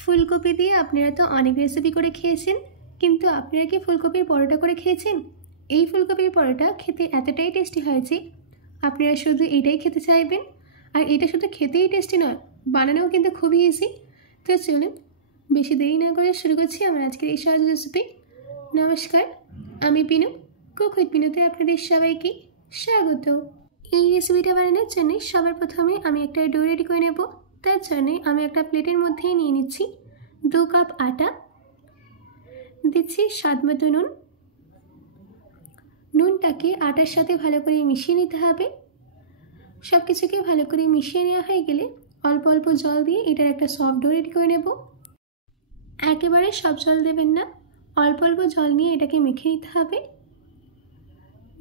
ফুলকপি দিয়ে আপনারা তো অনেক রেসিপি করে খেয়েছেন, কিন্তু আপনারা কি ফুলকপির পরোটা করে খেয়েছেন? এই ফুলকপির পরোটা খেতে এতটাই টেস্টি হয়েছে, আপনারা শুধু এটাই খেতে চাইবেন। আর এটা শুধু খেতেই টেস্টি নয়, বানানোও কিন্তু খুবই ইজি। তো চলুন বেশি দেরি না করে শুরু করছি আমার আজকের এই সহজ রেসিপি। নমস্কার, আমি পিনু, কুক উইথ পিনুতে আপনাদের সবাইকে স্বাগত। এই রেসিপিটা বানানোর জন্য সবার প্রথমে আমি একটা ডো রেডি করে নেব। তার জন্য আমি একটা প্লেটের মধ্যে নিয়ে নিচ্ছি 2 কাপ আটা, দিচ্ছি স্বাদ মতো নুন। নুনটাকে আটার সাথে ভালো করে মিশিয়ে নিতে হবে। সব কিছুকে ভালো করে মিশিয়ে নেওয়া হয়ে গেলে অল্প অল্প জল দিয়ে এটার একটা সফট ডো রেডি করে নেব। একেবারে সব জল দেবেন না, অল্প অল্প জল নিয়ে এটাকে মেখে নিতে হবে।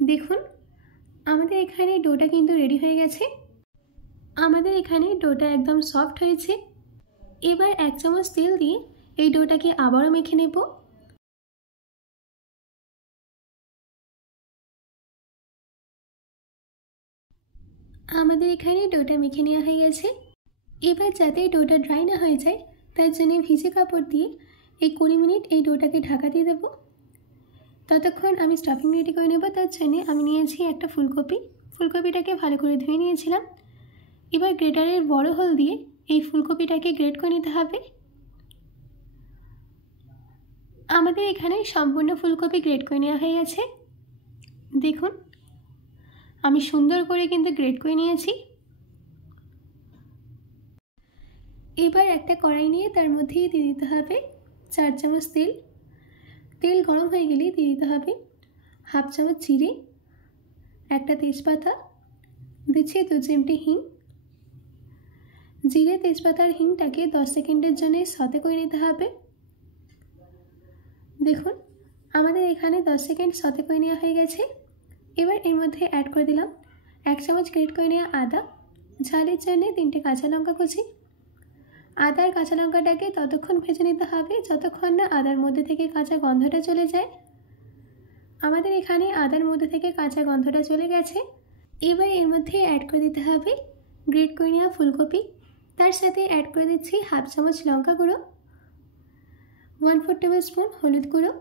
দেখুন আমাদের এখানে ডোটা কিন্তু রেডি হয়ে গেছে। আমাদের এখানে ডোটা একদম সফট হয়েছে। এবার 1 চামচ তেল দিয়ে এই ডোটাকে আবারও মেখে নেব। আমাদের এখানে ডোটা মেখে নেওয়া হয়ে গেছে। এবার যাতে ডোটা ড্রাই না হয়ে যায় তার জন্য ভিজে কাপড় দিয়ে এই 20 মিনিট এই ডোটাকে ঢাকা দিয়ে দেবো। ততক্ষণ আমি স্টাফিং রেডি করে নেব। তার জন্য আমি নিয়েছি একটা ফুলকপিটাকে ভালো করে ধুয়ে নিয়েছিলাম। এবার গ্রেটারের বড় হোল দিয়ে এই ফুলকপিটাকে গ্রেট করে নিতে হবে। আমাদের এখানে সম্পূর্ণ ফুলকপি গ্রেট করে নেওয়া হয়ে গেছে। দেখুন আমি সুন্দর করে কিন্তু গ্রেট করে নিয়েছি। এবার একটা কড়াই নিয়ে তার মধ্যেই দিয়ে দিতে হবে 4 চামচ তেল। তেল গরম হয়ে গেলে দিয়ে দিতে হবে 1/2 চামচ জিরে, একটা তেজপাতা, দিচ্ছি 2 চিমটি হিং। জিরে তেজপাতার হিংটাকে 10 সেকেন্ডের জন্য সতে করে নিতে হবে। দেখুন আমাদের এখানে 10 সেকেন্ড সতে করে নেওয়া হয়ে গেছে। এবার এর মধ্যে অ্যাড করে দিলাম 1 চামচ গ্রেট করে নেওয়া আদা, ঝালের জন্য 3টে কাঁচা লঙ্কা কুচি। আদা আর কাঁচা লঙ্কাটাকে ততক্ষণ ভেজে নিতে হবে যতক্ষণ না আদার মধ্যে থেকে কাঁচা গন্ধটা চলে যায়। আমাদের এখানে আদার মধ্যে থেকে কাঁচা গন্ধটা চলে গেছে। এবার এর মধ্যে অ্যাড করে দিতে হবে গ্রেট করে নেওয়া ফুলকপি। তার সাথে অ্যাড করে দিচ্ছি 1/2 চামচ লঙ্কা গুঁড়ো, 1/4 টেবিল স্পুন হলুদ গুঁড়ো,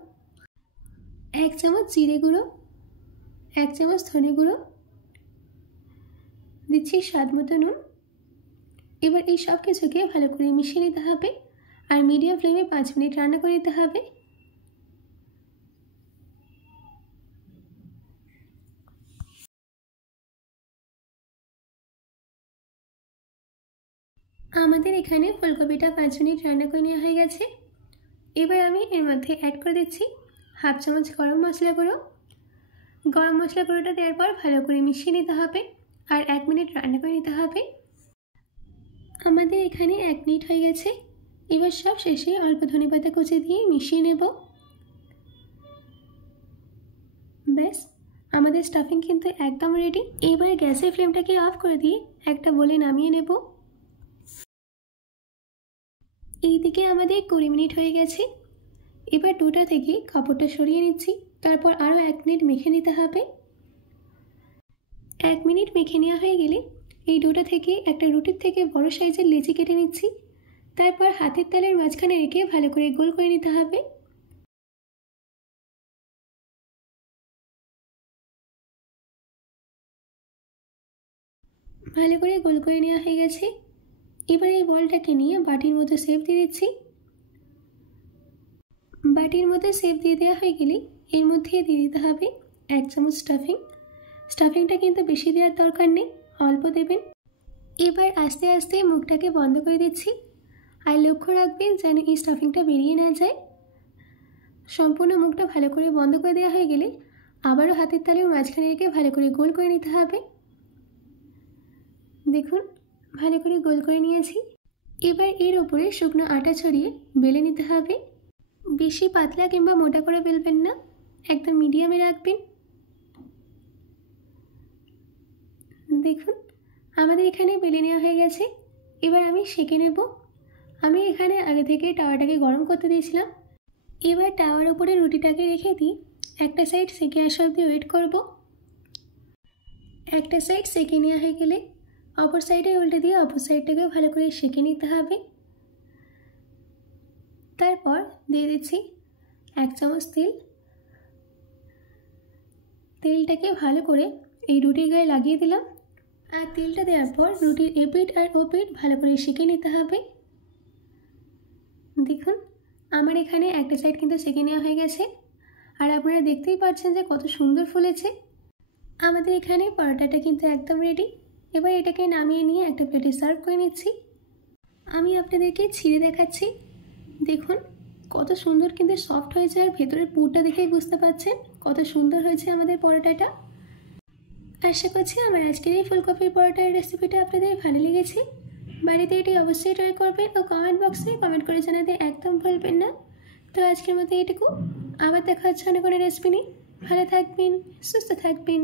1 চামচ জিরে গুঁড়ো, 1 চামচ ধনে গুঁড়ো, দিচ্ছি স্বাদ মতো নুন। এবার এই সব কিছুকে ভালো করে মিশিয়ে নিতে হবে আর মিডিয়াম ফ্লেমে 5 মিনিট রান্না করে নিতে হবে। আমাদের এখানে ফুলকপিটা 5 মিনিট রান্না করে নেওয়া হয়ে গেছে। এবার আমি এর মধ্যে অ্যাড করে দিচ্ছি 1/2 চামচ গরম মশলা গুঁড়ো। গরম মশলা গুঁড়োটা দেওয়ার পর ভালো করে মিশিয়ে নিতে হবে আর 1 মিনিট রান্না করে নিতে হবে। আমাদের এখানে 1 মিনিট হয়ে গেছে। এবার সব শেষে অল্প ধনেপাতা কুচি দিয়ে মিশিয়ে নেব। ব্যাস আমাদের স্টাফিং কিন্তু একদম রেডি। এবার গ্যাসের ফ্লেমটাকে অফ করে দিয়ে একটা বলে নামিয়ে নেব। এইদিকে আমাদের 20 মিনিট হয়ে গেছে। এবার ডোটা থেকে কাপড়টা সরিয়ে নিচ্ছি, তারপর আরও 1 মিনিট মেখে নিতে হবে। 1 মিনিট মেখে নেওয়া হয়ে গেলে এই ডোটা থেকে একটা রুটির থেকে বড় সাইজের লেচি কেটে নিচ্ছি। তারপর হাতের তালের মাঝখানে রেখে ভালো করে গোল করে নিতে হবে। ভালো করে গোল করে নেওয়া হয়ে গেছে। এবার এই বলটাকে নিয়ে বাটির মতো শেপ দিয়ে দিচ্ছি। বাটির মধ্যে শেপ দিয়ে দেওয়া হয়ে গেলে এর মধ্যে দিয়ে দিতে হবে 1 চামচ স্টাফিং। স্টাফিংটা কিন্তু বেশি দেওয়ার দরকার নেই, অল্প দেবেন। এবার আস্তে আস্তে মুখটাকে বন্ধ করে দিচ্ছি আর লক্ষ্য রাখবেন যেন এই স্টাফিংটা বেরিয়ে না যায়। সম্পূর্ণ মুখটা ভালো করে বন্ধ করে দেওয়া হয়ে গেলে আবারও হাতের তালের মাঝখানে রেখে ভালো করে গোল করে নিতে হবে। দেখুন ভালো করে গোল করে নিয়েছি। এবার এর ওপরে শুকনো আটা ছড়িয়ে বেলে নিতে হবে। বেশি পাতলা কিংবা মোটা করে বেলবেন না, একদম মিডিয়ামে রাখবেন। দেখুন আমাদের এখানে বেলে নেওয়া হয়ে গেছে। এবার আমি সেঁকে নেব। আমি এখানে আগে থেকে তাওয়াটাকে গরম করতে দিয়েছিলাম। এবার তাওয়ার উপরে রুটিটাকে রেখে দিই একটা সাইড সেঁকে আসা অবধি ওয়েট করব। একটা সাইড সেঁকে নেওয়া হয়ে গেলে অপর সাইডে উল্টে দিয়ে অপর সাইডটাকে ভালো করে সেঁকে নিতে হবে। দেওয়ার পর দিয়ে দিচ্ছি 1 চামচ তেল। তেলটাকে ভালো করে এই রুটির গায়ে লাগিয়ে দিলাম। আর তেলটা দেওয়ার পর রুটির এপিঠ আর ওপিঠ ভালো করে সেঁকে নিতে হবে। দেখুন আমার এখানে একটা সাইড কিন্তু সেঁকে নেওয়া হয়ে গেছে, আর আপনারা দেখতেই পাচ্ছেন যে কত সুন্দর ফুলেছে। আমাদের এখানে পরোটাটা কিন্তু একদম রেডি। এবার এটাকে নামিয়ে নিয়ে একটা প্লেটে সার্ভ করে নিচ্ছি। আমি আপনাদেরকে ছিঁড়ে দেখাচ্ছি। দেখুন কত সুন্দর কিন্তু সফট হয়েছে, আর ভেতরের পুরটা দেখেই বুঝতে পারছেন কত সুন্দর হয়েছে আমাদের পরোটাটা। আশা করছি আমার আজকের এই ফুলকপির পরোটার রেসিপিটা আপনাদের ভালো লেগেছে। বাড়িতে এটি অবশ্যই ট্রাই করবেন ও কমেন্ট বক্সে কমেন্ট করে জানাতে একদম ভুলবেন না। তো আজকের মতো এটুকু, আবার দেখা হচ্ছে অন্য কোনো রেসিপি নিয়ে। ভালো থাকবেন, সুস্থ থাকবেন।